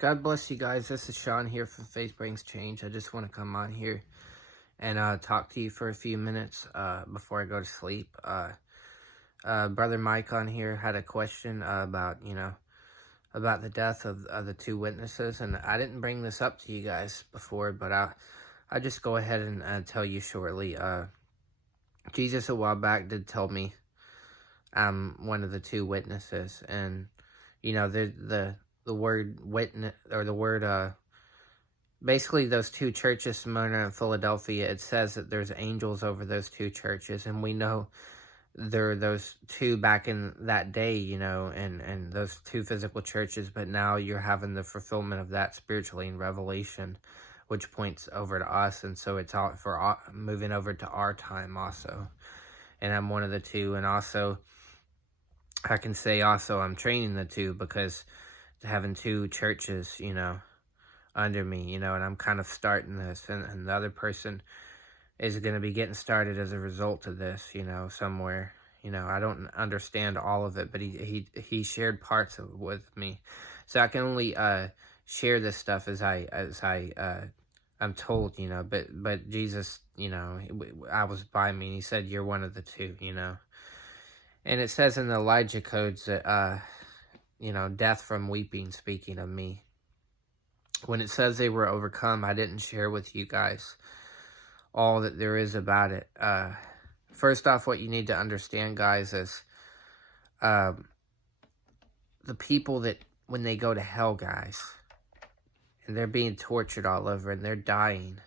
God bless you guys. This is Sean here from Faith Brings Change. I just want to come on here and talk to you for a few minutes before I go to sleep. Brother Mike on here had a question about the death of the two witnesses, and I didn't bring this up to you guys before, but I just go ahead and tell you shortly. Jesus a while back did tell me I'm one of the two witnesses, and the word witness, or the word basically those two churches, Smyrna and Philadelphia, it says that there's angels over those two churches, and we know there are those two back in that day, and those two physical churches, but now you're having the fulfillment of that spiritually in Revelation, which points over to us, and so it's all for moving over to our time also, and I'm one of the two, and also I can say also I'm training the two, because having two churches, under me, and I'm kind of starting this, and the other person is going to be getting started as a result of this, somewhere. I don't understand all of it, but he shared parts of it with me, so I can only share this stuff as I'm told, but Jesus, I was by me, and he said, you're one of the two, and it says in the Elijah codes that death from weeping, speaking of me. When it says they were overcome, I didn't share with you guys all that there is about it. First off, what you need to understand, guys, is the people that, when they go to hell, guys, and they're being tortured all over, and they're dying,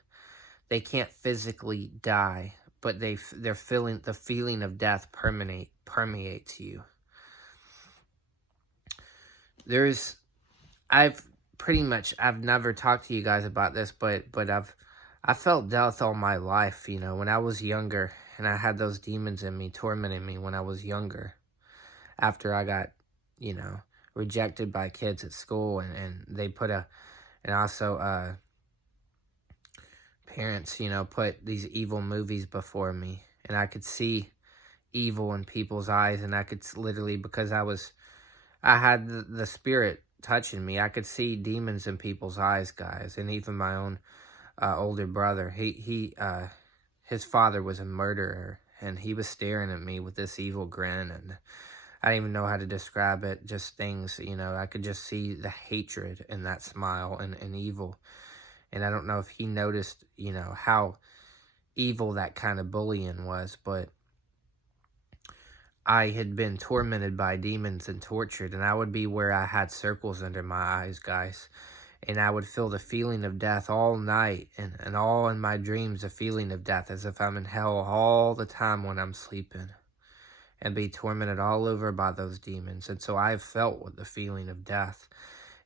they can't physically die, but they're feeling, the feeling of death permeates you. I've never talked to you guys about this, but I felt death all my life, when I was younger, and I had those demons in me tormenting me when I was younger, after I got, rejected by kids at school, and they put and also parents, put these evil movies before me, and I could see evil in people's eyes, and I could literally, because I had the spirit touching me. I could see demons in people's eyes, guys, and even my own older brother. His father was a murderer, and he was staring at me with this evil grin, and I don't even know how to describe it. Just things, I could just see the hatred in that smile and evil, and I don't know if he noticed, how evil that kind of bullying was, but I had been tormented by demons and tortured, and I would be where I had circles under my eyes, guys, and I would feel the feeling of death all night, and all in my dreams, the feeling of death, as if I'm in hell all the time when I'm sleeping, and be tormented all over by those demons. And so I felt the feeling of death,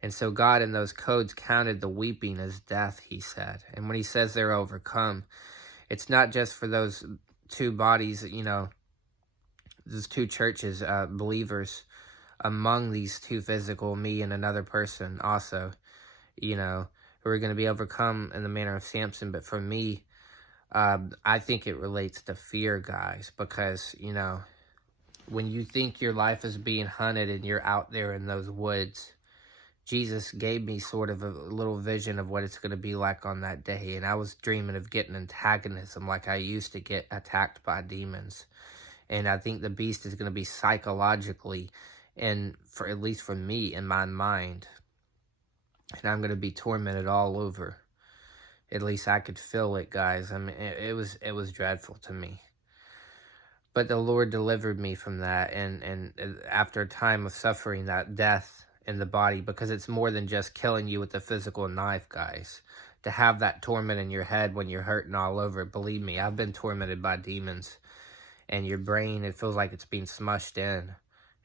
and so God in those codes counted the weeping as death, he said. And when he says they're overcome, it's not just for those two bodies, those two churches, believers among these two physical, me and another person also, who are going to be overcome in the manner of Samson. But for me, I think it relates to fear, guys, because, when you think your life is being hunted and you're out there in those woods, Jesus gave me sort of a little vision of what it's going to be like on that day. And I was dreaming of getting antagonism like I used to get attacked by demons. And I think the beast is going to be psychologically, and for at least for me, in my mind. And I'm going to be tormented all over. At least I could feel it, guys. I mean, it was dreadful to me. But the Lord delivered me from that. And after a time of suffering, that death in the body, because it's more than just killing you with a physical knife, guys. To have that torment in your head when you're hurting all over, believe me, I've been tormented by demons. And your brain, it feels like it's being smushed in,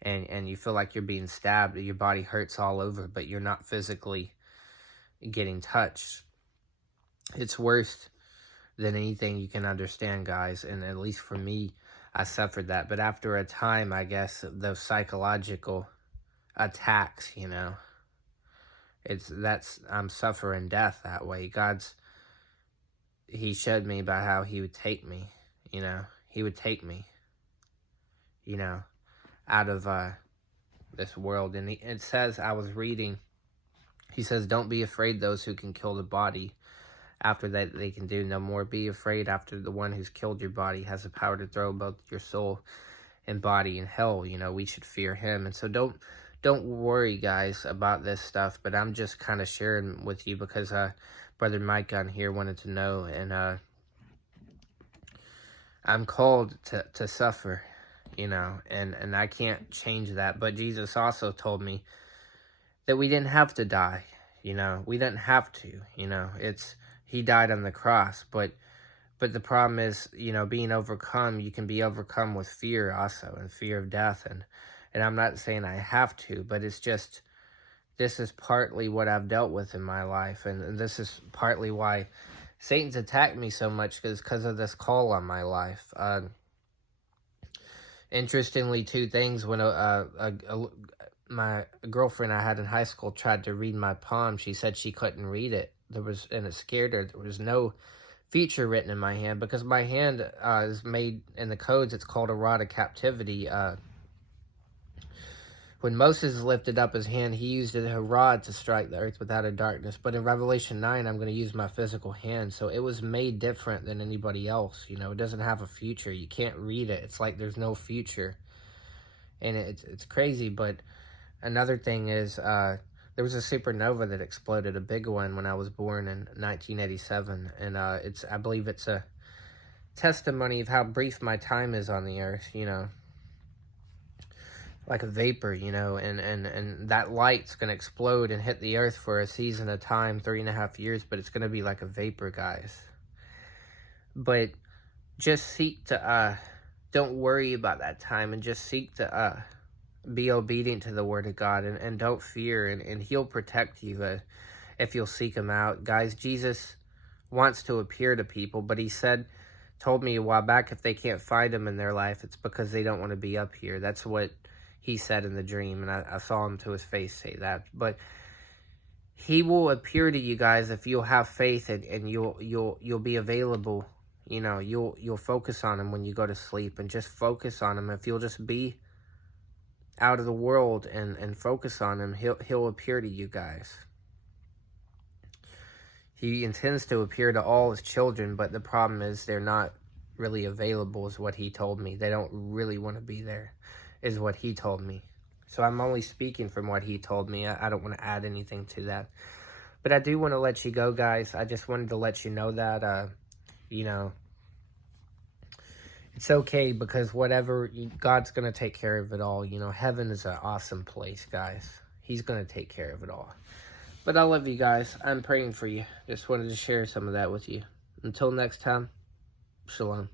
and you feel like you're being stabbed. Your body hurts all over, but you're not physically getting touched. It's worse than anything you can understand, guys, and at least for me, I suffered that. But after a time, I guess, those psychological attacks, I'm suffering death that way. He showed me about how he would take me, he would take me, out of this world. And it says, I was reading He says, don't be afraid those who can kill the body. After that, they can do no more. Be afraid after the one who's killed your body has the power to throw both your soul and body in hell. You know, we should fear him. And so don't worry, guys, about this stuff. But I'm just kind of sharing with you because Brother Mike on here wanted to know. And I'm called to suffer, you know, and I can't change that. But Jesus also told me that we didn't have to die, you know. We didn't have to, you know. He died on the cross, but the problem is, you know, being overcome, you can be overcome with fear also, and fear of death, and I'm not saying I have to, but it's just, this is partly what I've dealt with in my life, and this is partly why Satan's attacked me so much, because of this call on my life. Interestingly, two things, when my girlfriend I had in high school tried to read my palm, she said she couldn't read it. And it scared her. There was no future written in my hand, because my hand is made in the codes. It's called a rod of captivity. When Moses lifted up his hand, he used a rod to strike the earth without a darkness. But in Revelation 9, I'm going to use my physical hand. So it was made different than anybody else. You know, it doesn't have a future. You can't read it. It's like there's no future. And it's crazy. But another thing is, there was a supernova that exploded, a big one, when I was born in 1987, and I believe it's a testimony of how brief my time is on the earth, you know, like a vapor, you know, and that light's going to explode and hit the earth for a season of time, 3.5 years, but it's going to be like a vapor, guys. But just seek to, don't worry about that time, and just seek to, be obedient to the word of God, and don't fear, and he'll protect you if you'll seek him out. Guys, Jesus wants to appear to people, but he told me a while back, if they can't find him in their life, it's because they don't want to be up here. That's what he said in the dream, and I saw him to his face say that. But he will appear to you guys if you'll have faith, and you'll be available. You know, you'll focus on him when you go to sleep, and just focus on him. If you'll just be out of the world and focus on him, he'll appear to you guys. He intends to appear to all his children, but the problem is they're not really available, is what he told me. They don't really want to be there, is what he told me. So I'm only speaking from what he told me. I don't want to add anything to that. But I do want to let you go, guys. I just wanted to let you know that, you know, it's okay, because God's going to take care of it all. You know, heaven is an awesome place, guys. He's going to take care of it all. But I love you guys. I'm praying for you. Just wanted to share some of that with you. Until next time, shalom.